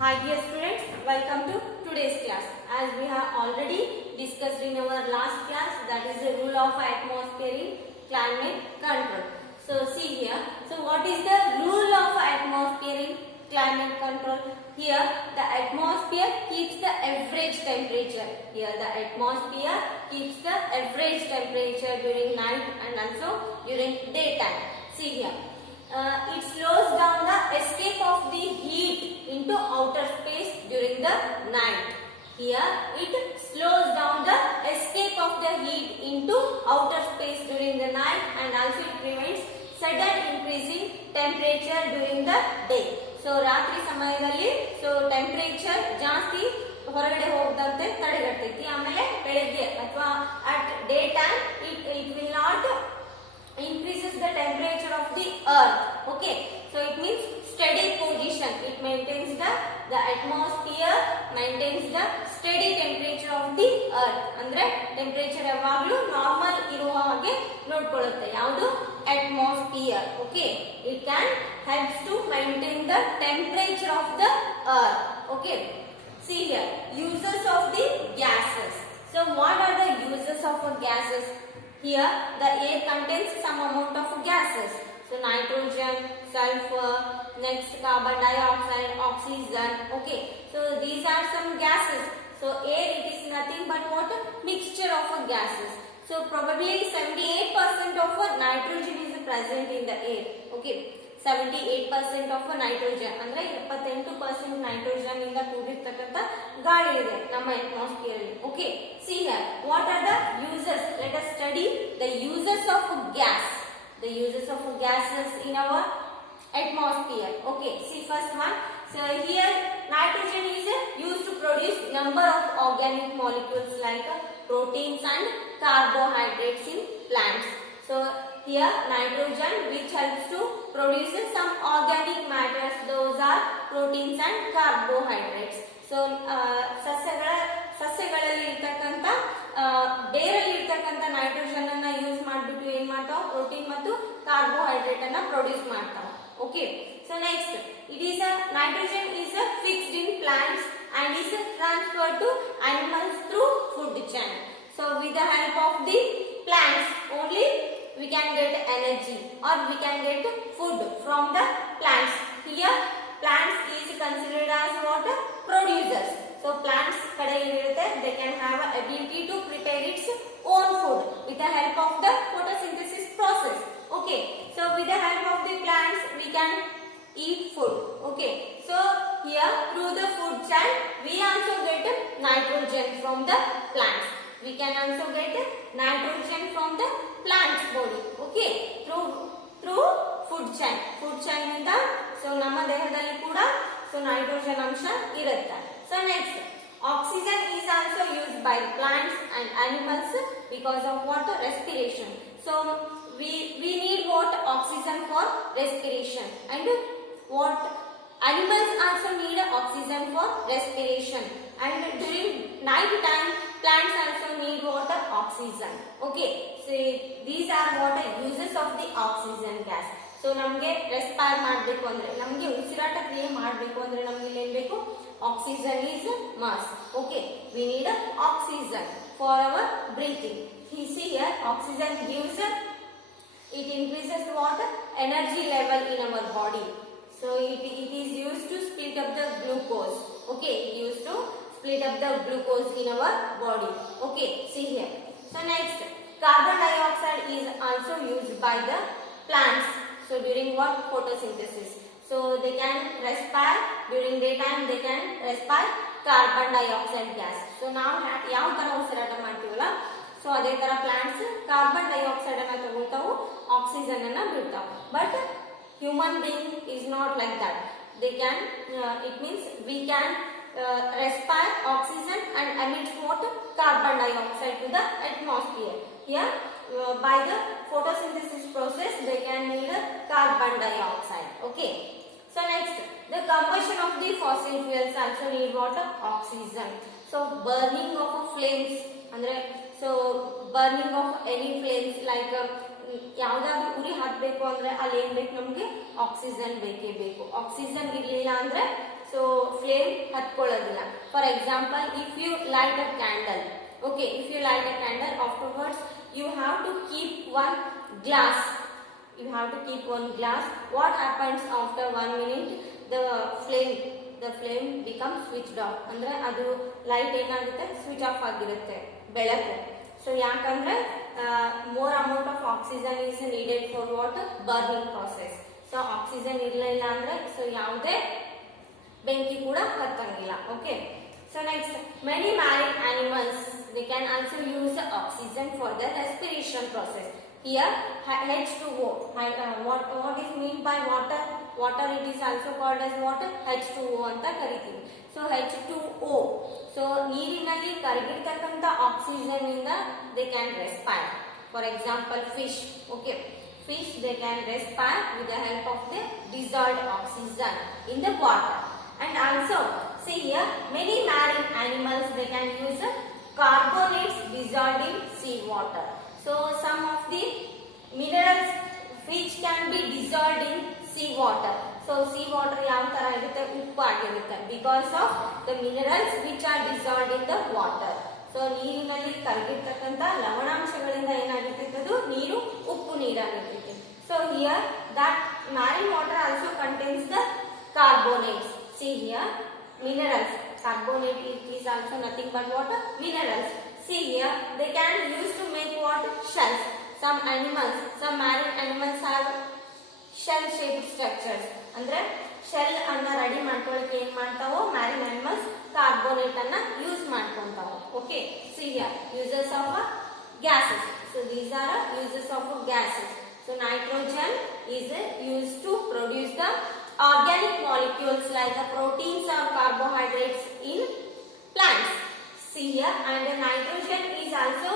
Hi dear students, welcome to today's class. As we have already discussed in our last class, that is the rule of atmospheric climate control. So see here, so what is the rule of atmospheric climate control? Here the atmosphere keeps the average temperature. Here the atmosphere keeps the average temperature during night and also during daytime. See here. It slows down the escape of the heat into outer space during the night. Here it slows down the escape of the heat into outer space during the night and also it prevents sudden increasing temperature during the day. So ರಾತ್ರಿ ಸಮಯದಲ್ಲಿ temperature ಜಾಸ್ತಿ ಹೊರಗಡೆ ಹೋಗದಂತೆ ತಡೆಗಟ್ಟುತ್ತೆ. ಆಮೇಲೆ ಬೆಳಗ್ಗೆ ಅಥವಾ at day time it will not increases the temperature of the earth. Okay, so it means steady position. It maintains the atmosphere maintains the steady temperature of the earth. ಅಂದ್ರೆ temperature ಯಾವಾಗಲೂ normal ಇರುವ ಹಾಗೆ ನೋಡಿಕೊಳ್ಳುತ್ತೆ. ಯಾವುದು atmosphere. Okay, it can helps to maintain the temperature of the earth. Okay, see here, uses of the gases. So what are the uses of gases? Here the air contains some amount of gases. So nitrogen, sulfur, next carbon dioxide, oxygen. Okay, so these are some gases. So air, it is nothing but what? Mixture of gases. So probably 78% of nitrogen is present in the air. Okay, 78% of nitrogen ಅಂದ್ರೆ 78% nitrogen ಇಂದ ಕೂಡಿರತಕ್ಕಂತ ಗಾಳಿ ಇದೆ ನಮ್ಮ atmosphere ಅಲ್ಲಿ. Okay, see here, what are the uses? Let us study the uses of gas. The uses of gases in our atmosphere. Okay, see first one. So here nitrogen is used to produce number of organic molecules like proteins and carbohydrates in plants. So here nitrogen which helps to produce some organic matters, those are proteins and carbohydrates. So ಸಸ್ಯಗಳಲ್ಲಿ ಇರತಕ್ಕಂತ ಬೇರಲ್ಲಿ ಇರತಕ್ಕಂತ nitrogen ಅನ್ನ use ಮಾಡಿಬಿಟ್ಟು ಏನ್ ಮಾಡ್ತಾವ, protein ಮತ್ತು carbohydrate ಅನ್ನ produce ಮಾಡ್ತಾವ. Okay, so next it is a nitrogen is a fixed in plants and is transferred to animals through food chain. So with the help of the plants only we can get energy or we can get food from the plants. Here plants is considered as what? Producers. So plants kade enirutte, they can have ability to prepare its own food with the help of the photosynthesis process. Okay, so with the help of the plants we can eat food. Okay, so here through the food chain we also get nitrogen from the plants. We can also get nitrogen from the plants body. Okay, through food chain ಇಂದ so ನಮ್ಮ ದೇಹದಲ್ಲಿ ಕೂಡ so nitrogen ಅಂಶ ಇರುತ್ತೆ. So next, oxygen is also used by plants and animals because of what? Respiration. So we need what? Oxygen for respiration. And what? Animals also need oxygen for respiration. And during night time plants also need what? Oxygen. Okay, so these are what? Uses of the oxygen gas. So ನಮಗೆ respire ಮಾಡಬೇಕು ಅಂದ್ರೆ, ನಮಗೆ ಉಸಿರಾಟ ಕ್ರಿಯೆ ಮಾಡಬೇಕು ಅಂದ್ರೆ ನಮಗೆ ಏನು ಬೇಕು? Oxygen is must. Okay, we need oxygen for our breathing. You see here, oxygen gives, it increases what? Energy level in our body. So it is used to split up the glucose. Okay, used to split up the glucose in our body. Okay, see here. So next, carbon dioxide is also used by the plants. So during what? Photosynthesis. So they can respire during daytime, they can respire carbon dioxide gas. So ನಾವು ಯಾವ ತರ ಉಸಿರಾಟ ಮಾಡ್ತೀವಲ್ಲ, so ಅದೇ ತರ plants carbon dioxide ಅನ್ನ ತಗೊಳ್ತಾವು, oxygen ಅನ್ನ ಬಿಡ್ತಾವು. But human being is not like that. They can it means we can respire oxygen and emit what? Carbon dioxide to the atmosphere. Here by the photosynthesis process they can need carbon dioxide. Okay, so next, the combustion of the fossil fuels also need what? Oxygen. So burning of flames andre, so burning of any flames like ಯಾವ್ದಾದ್ರು ಉರಿ ಹಾಕಬೇಕು ಅಂದ್ರೆ ಅಲ್ಲಿ ಏನ್ ಬೇಕು? ನಮಗೆ oxygen ಬೇಕೇ ಬೇಕು. ಆಕ್ಸಿಜನ್ ಇರಲಿಲ್ಲ ಅಂದ್ರೆ ಸೊ ಫ್ಲೇಮ್ ಹತ್ಕೊಳ್ಳೋದಿಲ್ಲ. For example, if you light a candle, okay, if you light a candle, afterwards you have to keep one glass. You have to keep one glass. What happens after 1 minute? The flame becomes switched off. ಅಂದ್ರೆ ಅದು light ಏನಾಗುತ್ತೆ, switch off ಆಗಿರುತ್ತೆ, ಬೆಳಕು. So ಯಾಕಂದ್ರೆ more amount of oxygen is needed for what? Burning process. So oxygen ಇರಲಿಲ್ಲ ಅಂದ್ರೆ so ಯಾವುದೇ ಬೆಂಕಿ ಕೂಡ ಹತ್ತಂಗಿಲ್ಲ. Okay, so next, many marine animals, they can also use the oxygen for the respiration process. Here H2O, what is meant by water? Water, it is also called as water, H2O ಅಂತ ಕರಿತೀವಿ. So H2O, so ನೀರಿನಲ್ಲಿ ಕರಗಿರ್ತಕ್ಕಂಥ oxygen ಇಂದ they can respire. For example, fish, okay, fish, they can respire with the help of the dissolved oxygen in the water. And also, see here, many marine animals, they can use carbonates dissolved in sea water. So some of the minerals which can be dissolved in sea water. So sea water ಯಾವ ತರ ಇರುತ್ತೆ, ಉಪ್ಪು ಆಗಿರುತ್ತೆ, because of the minerals which are dissolved in the water. So ನೀರಿನಲ್ಲಿ ಕರಗಿರ್ತಕ್ಕಂಥ ಲವಣಾಂಶಗಳಿಂದ ಏನಾಗಿರ್ತೈತೆ, ಅದು ನೀರು ಉಪ್ಪು ನೀರಾಗಿರ್ತೈತೆ. So here that marine water also contains the carbonates. See here, minerals, carbonate, it is also nothing but water, minerals. See here, they can use to make what? Shells. Some animals, some marine animals have shell shaped structures. ಅಂದ್ರೆ shell ಅನ್ನ ready ಮಾಡ್ಕೊಳ್ಳಕ್ಕೆ ಏನ್ ಮಾಡ್ತಾವೋ marine animals, carbonate ಅನ್ನ use ಮಾಡ್ಕೊಂತಾವ. Okay, see here uses of gases. So these are uses of gases. So nitrogen is used to produce the organic molecules like the proteins or carbohydrates in plants. See here, and nitrogen is also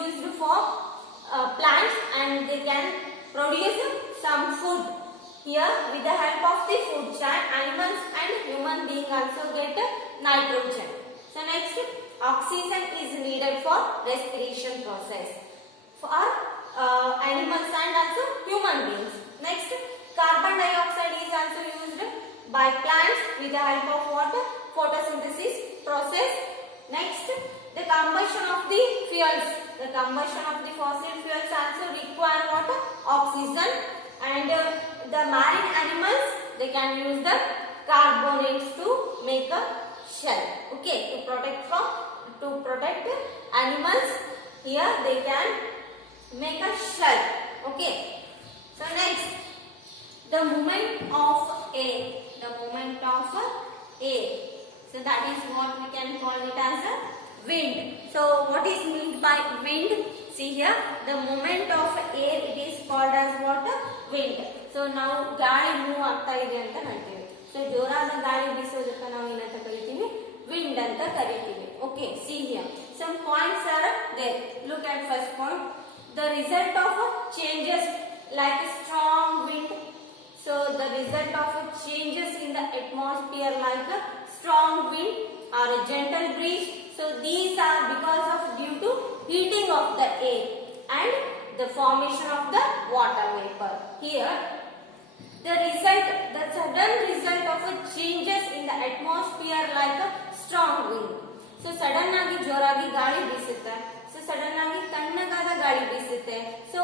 used for plants, and they can produce some food. Here, with the help of the food chain, animals and human beings also get nitrogen. So next, oxygen is needed for respiration process for animals and also human beings. Next, carbon dioxide is also used by plants with the help of water photosynthesis process. Next, the combustion of the fuels. The combustion of the fossil fuels also require water, oxygen, and the marine animals, they can use the carbonates to make a shell. Okay, to protect animals, here they can make a shell. Okay, so next, the movement of air. The movement of air. So that is what we can call it as a wind. So what is meant by wind? See here, the movement of air, it is called as what? Wind. So now ಗಾಳಿ move ಆಗ್ತಾ ಇದೆ ಅಂತ ಹೇಳ್ತೀವಿ. So ಜೋರಾದ ಗಾಳಿ ಬೀಸೋದಕ್ಕೆ ನಾವು ಏನಂತ ಕರಿತೀವಿ, wind ಅಂತ ಕರಿತೀವಿ. Okay, see here, some points are there. Look at first point. The result of changes like a strong wind. So the result of changes in the atmosphere like a strong wind or a gentle breeze. So these are because of due to heating of the air and the formation of the water vapor. Here, the sudden result of changes in the atmosphere like a strong wind. So sudden ಆಗಿ ಜೋರಾಗಿ ಗಾಳಿ ಬೀಸುತ್ತೆ. So sudden ಆಗಿ ತಣ್ಣಗಾದ ಗಾಳಿ ಬೀಸುತ್ತೆ. So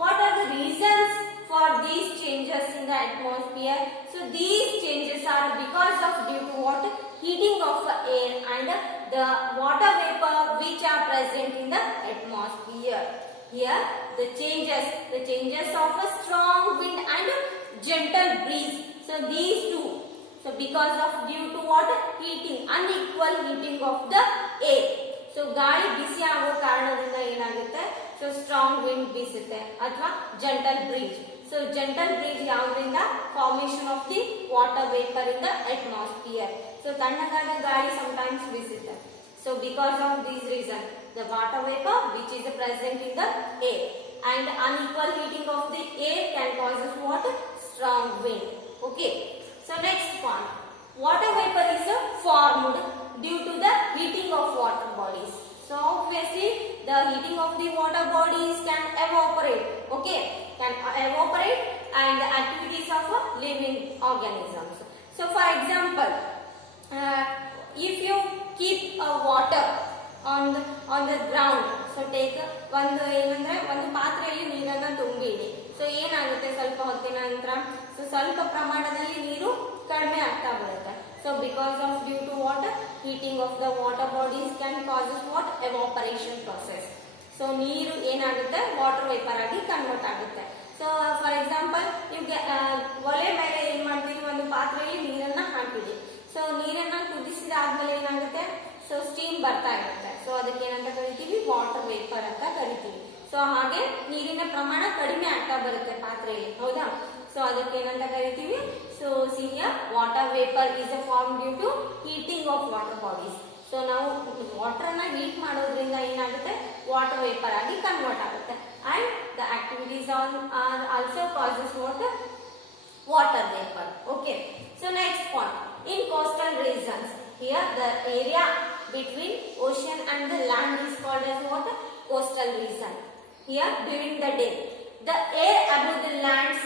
what are the reasons for these changes in the atmosphere? So these changes are because of due to what? Heating of the air and the water vapor which are present in the atmosphere. Here the changes of a strong wind and gentle breeze. So these two. So because of due to what? Heating, unequal heating of the air. So ಗಾಳಿ ಬಿಸಿ ಆಗೋ ಕಾರಣದಿಂದ ಏನಾಗುತ್ತೆ? So strong wind ಬೀಸುತ್ತೆ ಅಥವಾ gentle breeze. So gentle breeze ಯಾವುದರಿಂದ? Formation of the water vapor in the atmosphere. So ತಣ್ಣಗಾದ ಗಾಳಿ sometimes ಬೀಸುತ್ತೆ. So because of this reason, the water vapor which is present in the air and unequal heating of the air can cause what? Strong wind. Okay. So next point, water vapor is formed due to the heating of water bodies. So obviously the heating of the water bodies can evaporate. Okay, can evaporate and the activities of living organisms. So for example, ground. So take ಒಂದು ಏನಂದ್ರೆ ಒಂದು ಪಾತ್ರೆಯಲ್ಲಿ ನೀರನ್ನ ತುಂಬಿಡಿ. So ಏನಾಗುತ್ತೆ ಸ್ವಲ್ಪ ಹೊತ್ತಿನ ನಂತರ so ಸ್ವಲ್ಪ ಪ್ರಮಾಣದಲ್ಲಿ ನೀರು ಕಡಿಮೆ ಆಗ್ತಾ ಬರುತ್ತೆ. So because of due to water heating of the water bodies can causes what evaporation process. So ನೀರು ಏನಾಗುತ್ತೆ ವಾಟರ್ ವೇಪರ್ ಆಗಿ ಕನ್ವರ್ಟ್ ಆಗುತ್ತೆ. ಸೊ ಫಾರ್ ಎಕ್ಸಾಂಪಲ್ ನಿಮ್ಗೆ ಒಲೆ ಮೇಲೆ ಏನ್ ಮಾಡ್ತೀವಿ, ಒಂದು ಪಾತ್ರೆಯಲ್ಲಿ ನೀರನ್ನ ಹಾಕಿಡಿ. ಸೊ ನೀರನ್ನ ಕುದಿಸಿದಾದ್ಮೇಲೆ ಏನಾಗುತ್ತೆ, ಸೊ ಸ್ಟೀಮ್ ಬರ್ತಾ ಇರುತ್ತೆ. ಸೊ ಅದಕ್ಕೆ ಏನಂತ ಕರಿತೀವಿ, ವಾಟರ್ ವೇಪರ್ ಅಂತ ಕರಿತೀವಿ. ಸೊ ಹಾಗೆ ನೀರಿನ ಪ್ರಮಾಣ ಕಡಿಮೆ ಆಗ್ತಾ ಬರುತ್ತೆ ಪಾತ್ರೆಯಲ್ಲಿ, ಹೌದಾ. ಸೊ ಅದಕ್ಕೆ ಏನಂತ ಕರಿತೀವಿ, ಸೊ ಸಿಹಿಯ water vapour is a form due to heating of water bodies. So ನಾವು ವಾಟರ್ ನ ಹೀಟ್ ಮಾಡೋದ್ರಿಂದ ಏನಾಗುತ್ತೆ, ವಾಟರ್ ವೇಪರ್ ಆಗಿ ಕನ್ವರ್ಟ್ ಆಗುತ್ತೆ. And the activities are also causes water vapor. Okay. So next point, in coastal regions, here the area between ocean and the land is called as what? Coastal region. Here during the day, the air above the lands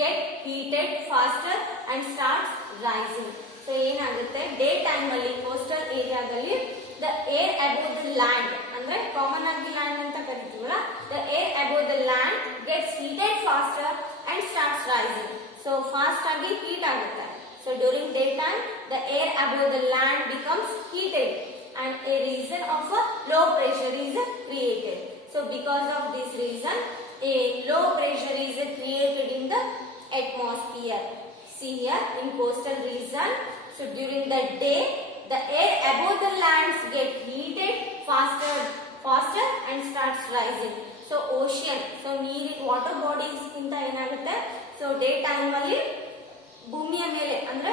get heated faster and starts rising. So ಏನಾಗುತ್ತೆ, day time ಅಲ್ಲಿ coastal ಏರಿಯಾದಲ್ಲಿ the air above the land ಅಂದ್ರೆ common ಆಗಿ land ಅಂತ ಕರಿತೀವಲ್ಲ, the air above the land gets heated faster and starts rising. So fast ಆಗಿ heat ಆಗುತ್ತೆ. So during day time the air above the land becomes heated and a region of a low pressure is created. So because of this reason a low pressure is created in the atmosphere. See here in coastal region, so during the day the air above the lands get heated faster and starts rising. So ocean, so ನೀರು water bodies ಗಿಂತ ಏನಾಗುತ್ತೆ, so day time ಅಲ್ಲಿ ಭೂಮಿಯ ಮೇಲೆ ಅಂದ್ರೆ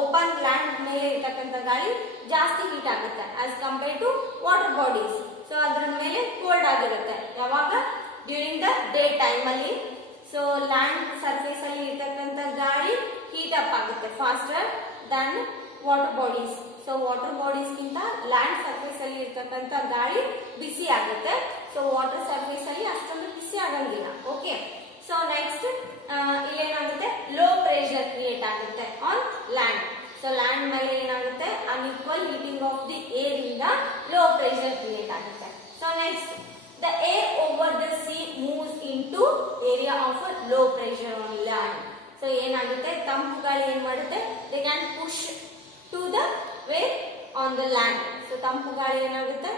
open land ಮೇಲೆ ಇರತಕ್ಕಂತ ಗಾಳಿ ಜಾಸ್ತಿ ಹೀಟ್ ಆಗುತ್ತೆ as compare to water bodies. So ಅದರ ಮೇಲೆ ಕೋಲ್ಡ್ ಆಗಿರುತ್ತೆ. ಯಾವಾಗ, ಡ್ಯೂರಿಂಗ್ ದ ಡೇ ಟೈಮ್ ಅಲ್ಲಿ. ಸೊ ಲ್ಯಾಂಡ್ ಸರ್ಫೇಸ್ ಅಲ್ಲಿ ಇರತಕ್ಕಂತ ಗಾಳಿ ಹೀಟ್ ಅಪ್ ಆಗುತ್ತೆ faster than water bodies. So water bodies ಗಿಂತ ಲ್ಯಾಂಡ್ ಸರ್ಫೇಸ್ ಅಲ್ಲಿ ಇರತಕ್ಕಂತ ಗಾಳಿ ಬಿಸಿ ಆಗುತ್ತೆ. ಸೊ ವಾಟರ್ ಸರ್ಫೇಸ್ ಅಲ್ಲಿ ಅಷ್ಟೊಂದು ಬಿಸಿ ಆಗಂಗಿಲ್ಲ. ಓಕೆ. ಸೊ ನೆಕ್ಸ್ಟ್ ಇಲ್ಲೇನಾಗುತ್ತೆ, ಲೋ ಪ್ರೆಷರ್ ಕ್ರಿಯೇಟ್ ಆಗುತ್ತೆ ಆನ್ ಲ್ಯಾಂಡ್. ಸೊ ಲ್ಯಾಂಡ್ ಮೇಲೆ ಏನಾಗುತ್ತೆ, unequal heating of the air ಇಂದ ಲೋ ಪ್ರೆಷರ್ ಕ್ರಿಯೇಟ್ ಆಗುತ್ತೆ. So next the air over the sea moves in to area of low pressure on land. So ಏನಾಗುತ್ತೆ, ತಂಪು ಗಾಳಿ ಏನ್ ಮಾಡುತ್ತೆ, they can push to the wave on the land. So ತಂಪು ಗಾಳಿ ಏನಾಗುತ್ತೆ,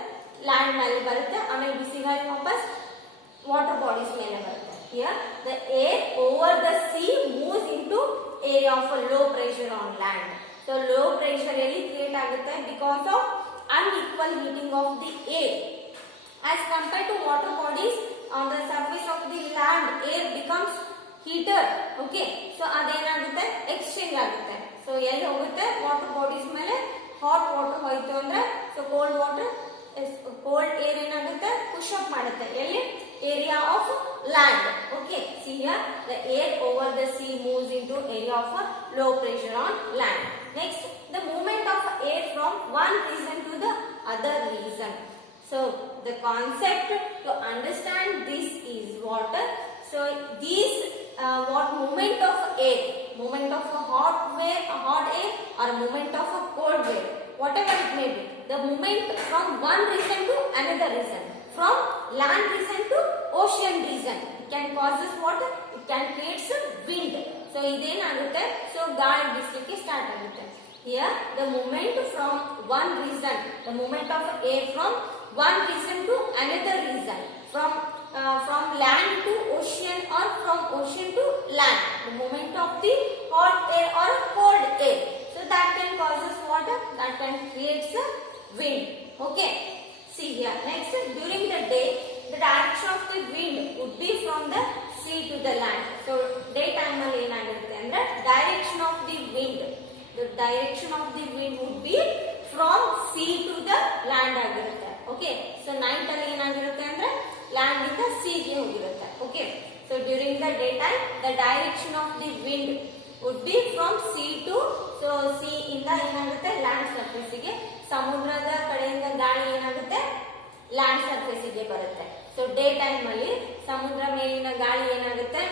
ಲ್ಯಾಂಡ್ ಮೇಲೆ ಬರುತ್ತೆ, ಆಮೇಲೆ ಬಿಸಿ ಗಾಳಿ ವಾಪಸ್ ವಾಟರ್ ಬಾಡೀಸ್ ಮೇಲೆ ಬರುತ್ತೆ. Here the air over the sea moves into area of a low pressure on land. So low pressure ಎಲ್ಲಿ ಕ್ರಿಯೇಟ್ ಆಗುತ್ತೆ, because of unequal heating of the air. As compared to water bodies on the surface of the land, air becomes heater. Okay. So ಅದೇನಾಗುತ್ತೆ, exchange ಆಗುತ್ತೆ. So ಎಲ್ಲಿ ಹೋಗುತ್ತೆ, water bodies ಮೇಲೆ hot water ಹೋಯ್ತು ಅಂದ್ರೆ so cold air ಏನಾಗುತ್ತೆ, push up ಮಾಡುತ್ತೆ ಎಲ್ಲಿ, area of land. Okay, see here the air over the sea moves into area of low pressure on land. Next, the movement of air from one region to the other region. So the concept to understand this is what, so these what movement of air, movement of a hot air or movement of a cold air, whatever it may be, the movement from one region to another region, from land region to ocean region, it can causes what, it can create some wind. So iದೇನಾಗುತ್ತೆ, so ಗಾಳಿ ಬೀಸಲಿಕ್ಕೆ start ಆಗುತ್ತೆ. Here the movement from one region, the movement of air from one region to another region, from land to ocean or from ocean to land, the movement of the hot air or cold air, so that can causes what, that can create some wind. Okay. See here. Next, during the day, the direction of the wind would be from the sea to the land. So day time ಅಲ್ಲಿ ಏನಾಗಿರುತ್ತೆ ಅಂದ್ರೆ direction of the wind, the direction of the wind would be from sea to the land ಆಗಿರುತ್ತೆ. Okay. So night ಅಲ್ಲಿ ಏನಾಗಿರುತ್ತೆ ಅಂದ್ರೆ land ಇಂದ sea ಗೆ ಹೋಗಿರುತ್ತೆ. Okay. So during the day time, the direction of the wind would be from sea to, so sea ಇಂದ ಏನಾಗುತ್ತೆ land surface ಗೆ, ಸಮುದ್ರದ ಕಡೆಯಿಂದ ಗಾಳಿ ಏನಾಗುತ್ತೆ ಲ್ಯಾಂಡ್ ಸರ್ಫೇಸ್ ಗೆ ಬರುತ್ತೆ. ಸೊ ಡೇ ಟೈಮ್ ಅಲ್ಲಿ ಸಮುದ್ರ ಮೇಲಿನ ಗಾಳಿ ಏನಾಗುತ್ತೆ,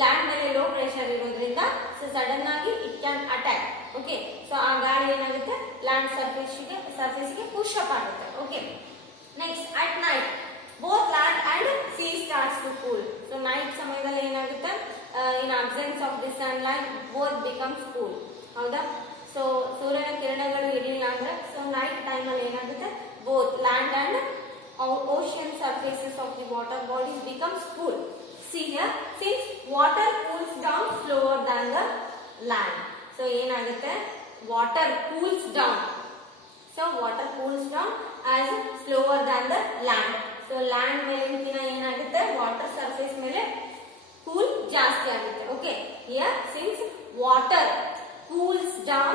ಲ್ಯಾಂಡ್ ಮೇಲೆ ಲೋ ಪ್ರೆಷರ್ ಇರೋದ್ರಿಂದ ಸೊ ಸಡನ್ ಆಗಿ it can attack. Okay. So ಆ ಗಾಳಿ ಏನಾಗುತ್ತೆ ಲ್ಯಾಂಡ್ ಸರ್ಫೇಸ್ ಗೆ ಪುಷ್ ಅಪ್ ಆಗುತ್ತೆ. Okay. Next, at night, both land and sea starts to cool. So night ಸಮಯದಲ್ಲಿ ಏನಾಗುತ್ತೆ, in absence of the sunlight, both becomes cool. ಹೌದಾ? So ಸೂರ್ಯನ ಕಿರಣಗಳು ಇರಲಿಲ್ಲ ಅಂದ್ರೆ, so night time ಅಲ್ಲಿ ಏನಾಗುತ್ತೆ, both land and ocean surfaces of the water bodies becomes cool. See here, since water cools down slower than the land. So ಏನಾಗುತ್ತೆ, water cools down. So water cools down as slower than the land. So land ಮೇಲಿನ ಏನಾಗುತ್ತೆ, water surface ಮೇಲೆ cool ಜಾಸ್ತಿ ಆಗುತ್ತೆ. Okay, here since water cools down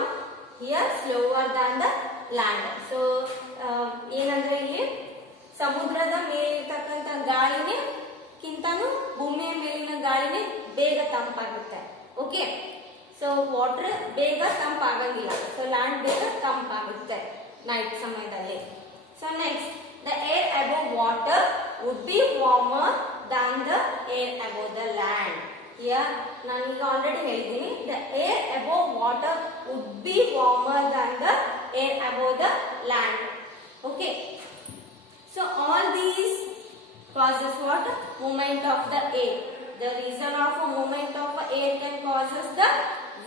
here slower than the land. So ಏನಂದ್ರೆ ಇಲ್ಲಿ ಸಮುದ್ರದ ಮೇಲಿರ್ತಕ್ಕಂಥ ಗಾಳಿನೇ ಕಿಂತನೂ ಭೂಮಿಯ ಮೇಲಿನ ಗಾಳಿನೇ ಬೇಗ ತಂಪಾಗುತ್ತೆ. ಓಕೆ, ಸೊ ವಾಟರ್ ಬೇಗ ತಂಪಾಗಂಗಿಲ್ಲ, ಸೊ ಲ್ಯಾಂಡ್ ಬೇಗ ತಂಪಾಗುತ್ತೆ ನೈಟ್ ಸಮಯದಲ್ಲಿ. So next, the air above water would be warmer than the air above the land. Here ನಾನು ಈಗ ಆಲ್ರೆಡಿ ಹೇಳಿದ್ದೀನಿ, the air above water would be warmer than the air above the land. Okay, so all these causes what? Movement of the air. The reason of a movement of air can causes the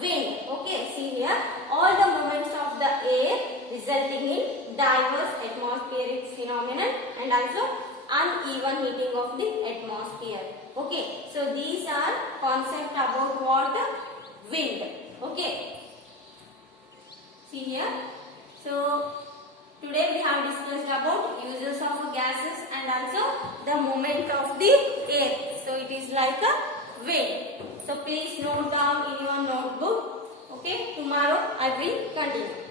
wind. Okay, see here, all the movements of the air resulting in diverse atmospheric phenomenon and also uneven heating of the atmosphere. Okay, so these are concept about what? Wind. Okay, see here, so today we have discussed about uses of gases and also the movement of the air. So it is like a wind. So please note down in your notebook. Okay, tomorrow I will continue.